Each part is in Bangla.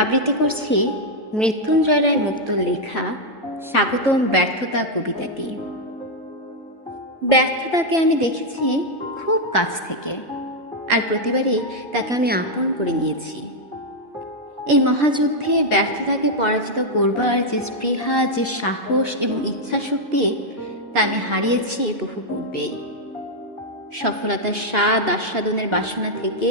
আবৃত্তি করছি মৃত্যুঞ্জয় রায় মুক্তোর লেখা স্বাগতম ব্যর্থতা কবিতাটি। ব্যর্থতাকে আমি দেখেছি খুব কাছ থেকে, আর প্রতিবারই তাকে আমি আপন করে নিয়েছি। এই মহাযুদ্ধে ব্যর্থতাকে পরাজিত করবার যে স্পৃহা, যে সাহস এবং ইচ্ছাশক্তি, তা আমি হারিয়েছি বহু পূর্বেই। সফলতার স্বাদ আস্বাদনের বাসনা থেকে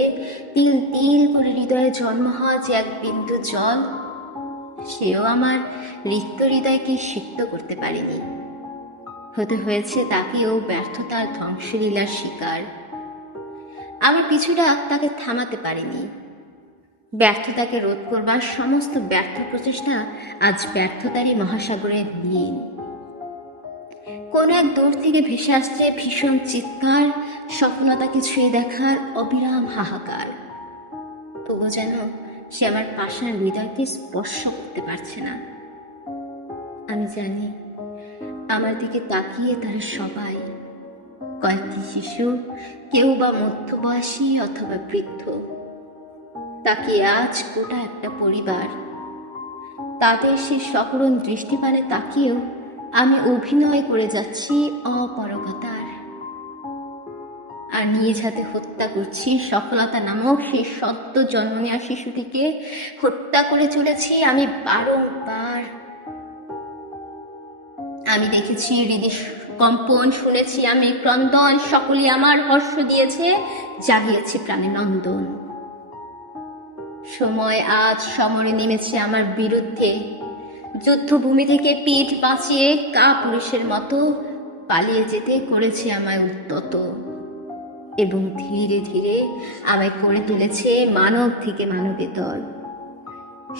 তিল তিল করে হৃদয়ে জন্ম হওয়া যে এক বিন্দু জল, সেও আমার লিপ্ত হৃদয়কে সিক্ত করতে পারেনি। হতে হয়েছে তাকেও ব্যর্থতার ধ্বংসলীলার শিকার। আমার পিছুটা তাকে থামাতে পারেনি। ব্যর্থতাকে রোধ করবার সমস্ত ব্যর্থ প্রচেষ্টা আজ ব্যর্থতারই মহাসাগরে লীন। কোন এক দূর থেকে ভেসে আসছে ভীষণ চিৎকার, সফলতাকে ছুঁয়ে দেখার অবিরাম হাহাকার। তবু যেন সে আমার পাষাণ হৃদয়কে স্পর্শ করতে পারছে না। আমি জানি আমার দিকে তাকিয়ে তারা সবাই, কয়েকটি শিশু, কেউ বা মধ্যবয়সী অথবা বৃদ্ধ, তাকিয়ে আজ গোটা একটা পরিবার। তাদের সেই সকরুণ দৃষ্টিপানে তাকিয়েও আমি অভিনয় করে যাচ্ছি অপরগতার, আর নিজ হাতে হত্যা করছি সফলতা নামক সেই সদ্য জন্ম নেওয়া শিশুটিকে। হত্যা করে চলেছি আমি বারংবার। আমি দেখেছি হৃদয় কম্পন, শুনেছি আমি ক্রন্দন, সকলে আমার হর্ষ দিয়েছে, জাগিয়েছে প্রাণে নন্দন। সময় আজ সমরে নেমেছে আমার বিরুদ্ধে। যুদ্ধভূমি থেকে পিঠ বাঁচিয়ে কাপুরুষের মতো পালিয়ে যেতে করেছে আমায় উদ্যত, এবং ধীরে ধীরে আমায় করে তুলেছে মানব থেকে মানবেতর।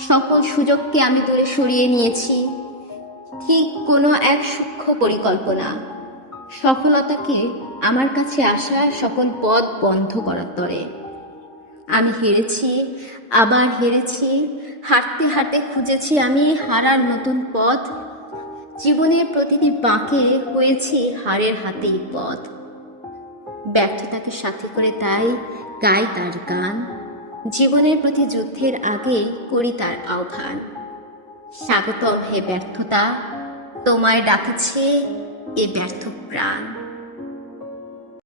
সকল সুযোগকে আমি দূরে সরিয়ে নিয়েছি, ঠিক কোনো এক সূক্ষ্ম পরিকল্পনা, সফলতাকে আমার কাছে আসা সকল পথ বন্ধ করার তরে। আমি হেরেছি, আবার হেরেছি, হাঁটতে হাঁটতে খুঁজেছি আমি হারার নতুন পথ। জীবনের প্রতিটি বাঁকে হয়েছি হারের হাতেই পথ। ব্যর্থতাকে সাথী করে তাই গাই তার গান, জীবনের প্রতি যুদ্ধের আগে করি তার আহ্বান। স্বাগতম হে ব্যর্থতা, তোমায় ডাকছে এ ব্যর্থ প্রাণ।